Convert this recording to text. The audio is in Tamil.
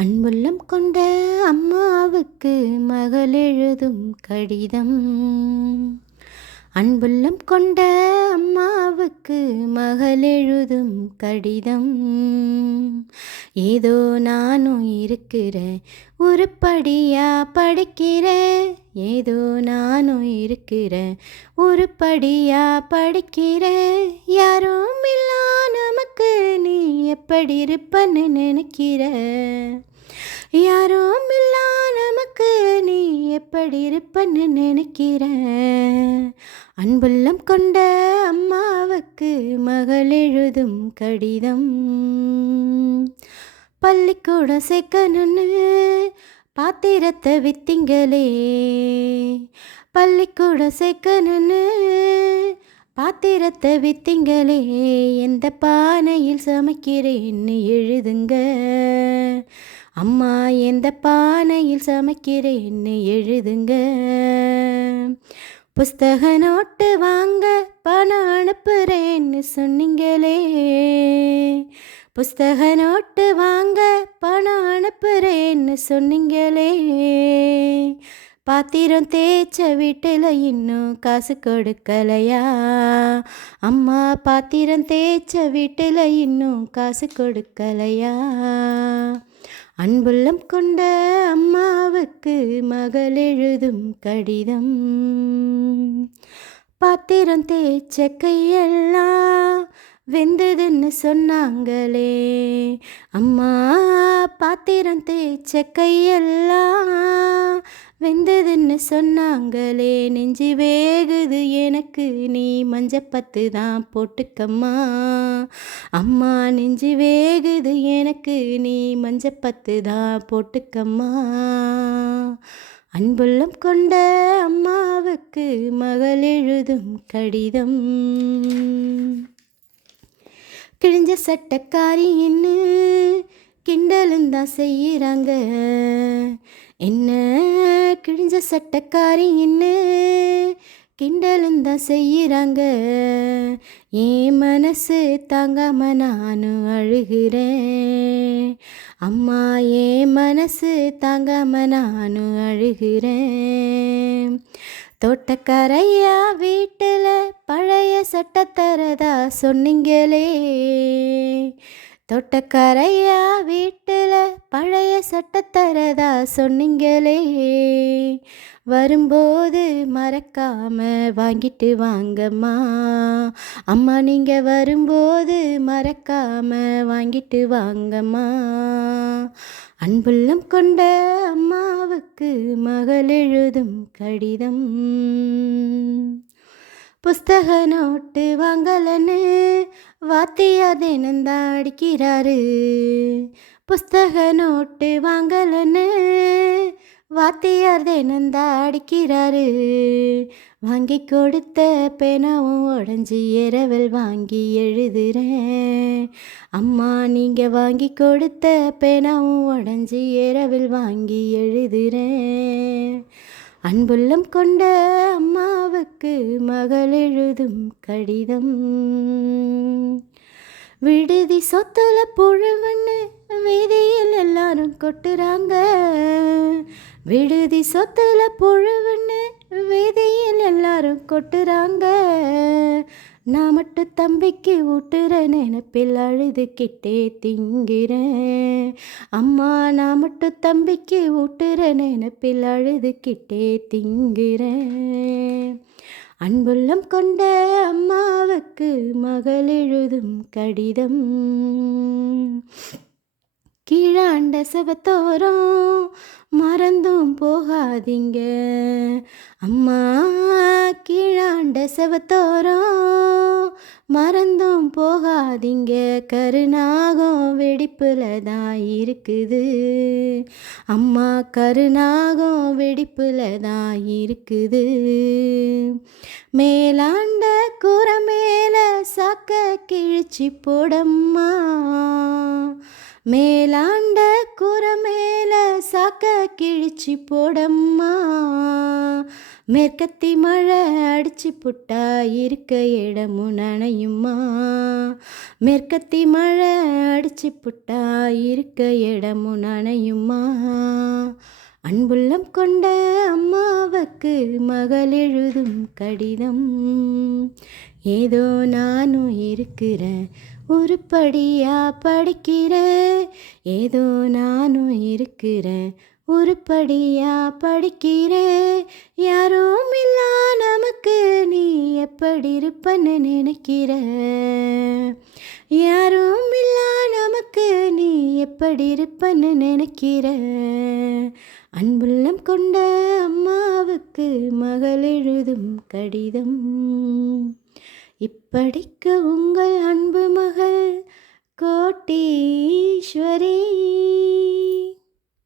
அன்புள்ளம் கொண்ட அம்மாவுக்கு மகள் எழுதும் கடிதம். அன்புள்ளம் கொண்ட அம்மாவுக்கு மகள் எழுதும் கடிதம். ஏதோ நானும் இருக்கிறேன், உருப்படியா படிக்கிறேன். ஏதோ நானும் இருக்கிறேன், உருப்படியா படிக்கிறேன். யாரும் இல்லா நமக்கு நீ எப்படி இருப்பன்னு நினைக்கிற. யாரும் இல்லா நமக்கு நீ எப்படி இருப்பன்னு நினைக்கிற. அன்புள்ளம் கொண்ட அம்மாவுக்கு மகள் எழுதும் கடிதம். பள்ளிக்கூடம் சேர்க்கணுன்னு பாத்திரத்தை வித்தீங்களே. பள்ளிக்கூடம் சேர்க்கணுன்னு பாத்திரத்தை வித்தீங்களே. எந்த பானையில் சமைக்கிறேன்னு எழுதுங்க. அம்மா எந்த பானையில் சமைக்கிறேன்னு எழுதுங்க. புஸ்தக நோட்டு வாங்க பணம் அனுப்புறேன்னு சொன்னீங்களே. புஸ்தக நோட்டு வாங்க பணம் அனுப்புறேன்னு சொன்னீங்களே. பாத்திரம் தேய்ச்ச வீட்டில் இன்னும் காசு கொடுக்கலையா. அம்மா பாத்திரம் தேய்ச்ச வீட்டில் இன்னும் காசு கொடுக்கலையா. அன்புள்ளம் கொண்ட அம்மாவுக்கு மகள் எழுதும் கடிதம். பாத்திரம் தேய்ச்ச கையெல்லாம் வெந்ததுன்னு சொன்னாங்களே. அம்மா பாத்திரம் தேய்ச்ச கையெல்லாம் வெந்ததுன்னு சொன்னாங்களே. நெஞ்சு வேகுது எனக்கு நீ மஞ்சப்பத்து தான் போட்டுக்கம்மா. அம்மா நெஞ்சு வேகுது எனக்கு நீ மஞ்சப்பத்து தான் போட்டுக்கம்மா. அன்புள்ளம் கொண்ட அம்மாவுக்கு மகள் எழுதும் கடிதம். கிழிஞ்ச சட்டக்காரின்னு கிண்டலும் தான் செய்கிறாங்க. என்ன கிழிஞ்ச சட்டக்காரின்னு கிண்டலும் தான் செய்கிறாங்க. என் மனசு தாங்காம நானும் அழுகிறேன். அம்மா என் மனசு தாங்காம நானும் அழுகிறேன். தோட்டக்காரையா வீட்டில் பழைய சட்டை தரதா சொன்னீங்களே. தோட்டக்காரையா வீட்டில் பழைய சட்டை தரதா சொன்னீங்களே. வரும்போது மறக்காம வாங்கிட்டு வாங்கம்மா. அம்மா நீங்கள் வரும்போது மறக்காம வாங்கிட்டு வாங்கம்மா. அன்புள்ளம் கொண்ட அம்மாவுக்கு மகள் எழுதும் கடிதம். புஸ்தக நோட்டு வாங்கலன்னு வாத்தியார் தினந்தான் அடிக்கிறாரு. புஸ்தக நோட்டு வாங்கலன்னு வாத்தியார் தினந்தான் அடிக்கிறாரு. வாங்கி கொடுத்த பேனாவும் உடஞ்சி இரவல் வாங்கி எழுதுறேன். அம்மா நீங்கள் வாங்கி கொடுத்த பேனாவும் உடஞ்சி இரவல் வாங்கி எழுதுறேன். அன்புள்ளம் கொண்ட அம்மாவுக்கு மகள் எழுதும் கடிதம். விடுதி சொத்துல புழுவன்னு வீதியில் எல்லாரும் கொட்டுறாங்க. விடுதி சொத்துல புழுவன்னு வீதியில் எல்லாரும் கொட்டுறாங்க. நான் மட்டும் தம்பிக்கு ஊட்டுற நினைப்பில் அழுதுகிட்டே திங்கிறேன். அம்மா நான் மட்டும் தம்பிக்கு ஊட்டுற நினைப்பில் அழுதுகிட்டே திங்கிறேன். அன்புள்ளம் கொண்ட அம்மாவுக்கு மகள் எழுதும் கடிதம். கீழாண்ட செவத்தோரம் மறந்தும் போகாதீங்க. அம்மா கீழாண்ட செவத்தோரம் மறந்தும் போகாதீங்க. கருநாகம் வெடிப்புல தான் இருக்குது. அம்மா கருநாகம் வெடிப்புல தான் இருக்குது. மேலாண்ட கூரை மேல சாக்க கிழிச்சி போடம்மா. மேலாண்ட கூரை மேல சாக்க கிழிச்சி போடம்மா. மேற்கத்தி மழை அடிச்சு புட்டா இருக்க இடமும் நனையுமா. மேற்கத்தி மழை அடிச்சு புட்டா இருக்க இடமும் நனையுமா. அன்புள்ளம் கொண்ட அம்மாவுக்கு மகள் எழுதும் கடிதம். ஏதோ நானும் இருக்கிறேன் உருப்படியா படிக்கிறேன். ஏதோ நானும் இருக்கிறேன் உருப்படியா படிக்கிறேன். யாரும் இல்லா நமக்கு நீ எப்படி இருப்பன்னு நினைக்கிற. யாரும் இல்லா நமக்கு நீ எப்படி இருப்பன்னு நினைக்கிற. அன்புள்ளம் கொண்ட அம்மாவுக்கு மகள் எழுதும் கடிதம். இப்படிக்கு உங்கள் அன்பு மகள் கோட்டீஸ்வரி.